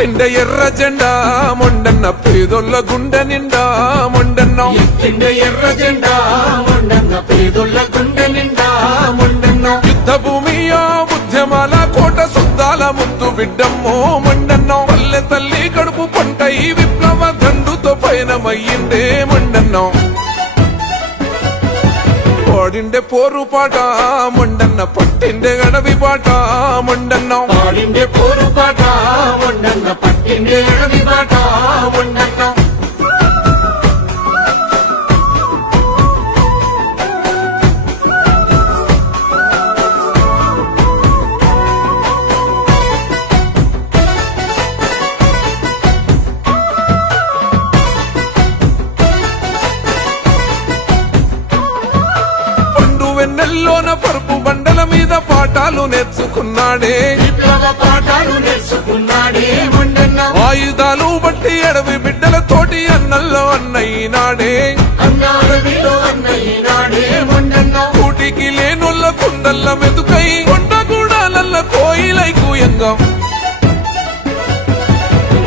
ఎత్తిండే ఎర్ర జెండా మొండన్న పేదొల్ల గుండె నిండా మొండన్న ఎత్తిండే ఎర్ర జెండా మొండన్న పేదొల్ల గుండె నిండా మొండన్న యుద్ధ భూమియా ఉద్యమాల కోట సుద్దాల ముద్దు బిడ్డమ్మో మొండన్న పల్లె తల్లి కడుపు పంట ఈ విప్లవ దండుతో పయనమయ్యిండే మొండన్న పాడిండే పోరు పాట మొండన్న పట్టిండే గడవి పాట మొండన్న పాడిండే పోరు పాట మొండన్న పట్టిండే గడవి పాట మొండన్న వెన్నెల్లోన పరుపు బండల మీద పాఠాలు నేర్చుకున్నాడే విప్లవ పాఠాలు నేర్చుకున్నాడే మొండన్న ఆయుధాలు బట్టి అడవి బిడ్డలతోటి అన్నల్లో అన్నయ్యనాడే అన్న అడవిలో అన్నయ్యనాడే మొండన్న కూటికి లేనొల్ల కుండల్ల మెదుకై కొండగూడాలల్ల కోయిలై కూయంగా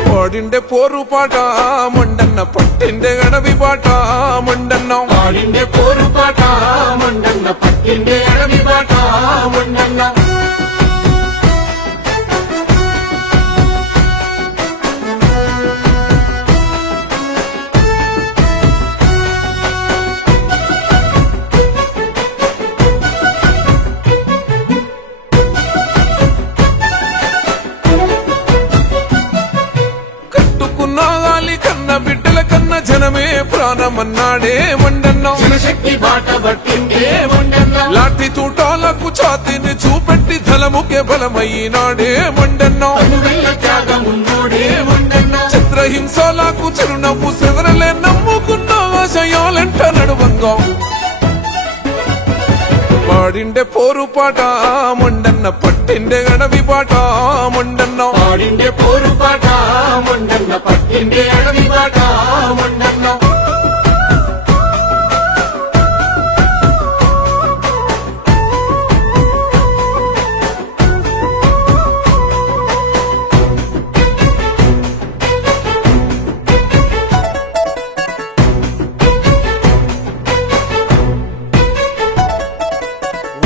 పాడిండే పోరు పాట మొండన్న పట్టిండే గడవి పాట మొండన్న పాడిండే పోరు పాట మొండన్న పట్టిండే అడవి పాట మొండన్న బిడ్డల కన్నా జనమే ప్రాణమన్నాడే మొండన్న జనశక్తి బాట పట్టిండే మొండన్న లాఠీ తూటాలకు ఛాతీని చూపెట్టి ధలముకే బలమైనాడే మొండన్న అనువెల్ల త్యాగమున్నోడే మొండన్న చిత్రహింసలకు చిరునవ్వు సెదరలే నమ్ముకున్న ఆశయాలంట నడువంగా పాడిండే పోరు పాట మొండన్న పట్టిండే గడవి పాట మొండన్న పాడిండే పోరు పాట మొండన్న పట్టిండే అడవి పాట మొండన్న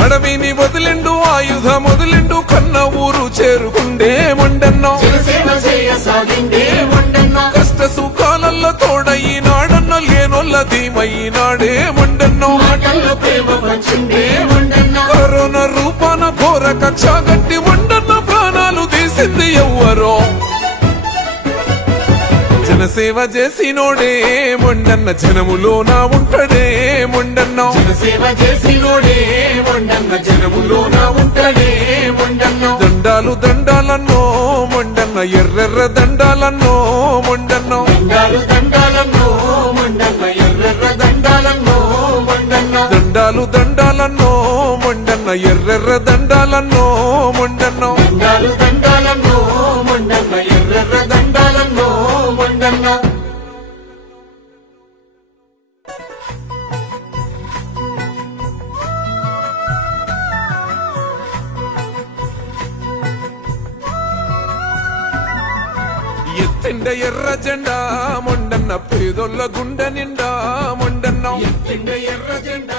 అడవిని వదిలిండు ఆయుధం వదిలిండు కన్న ఊరు చేరుకుండే మొండన్న జనసేన చేయసాగిండే మొండన్న కష్ట సుఖాలల్లో తోడయినాడన్న లేనొల్ల ధీమైనాడే మొండన్న మాటల్లో ప్రేమ పంచిండే మొండన్న కరోనా రూపాన ఘోర కక్ష గట్టి మొండన్న ప్రాణాలు తీసింది ఎవ్వరో జనసేవ చేసినోడే మొండన్న జనములోన ఉంటాడే మొండన్న జనసేవ చేసినోడే మొండన్న జనములోన ఉంటాడే మొండన్న దండాలు దండాలన్నో మొండన్న ఎర్రెర్ర దండాలన్నో మొండన్న దండాలు దండాలన్నో మొండన్న ఎర్రెర్ర దండాలన్నో మొండన్న దండాలు దండాలన్నో మొండన్న ఎర్రెర్ర దండాలన్నో మొండన్న దండాలు దండాలన్నో మొండన్న ఎర్రెర్ర దండాలన్నో మొండన్న ఎత్తిండే ఎర్ర జెండా మొండన్న పేదొల్ల గుండె నిండా మొండన్న ఎత్తిండే ఎర్ర జెండా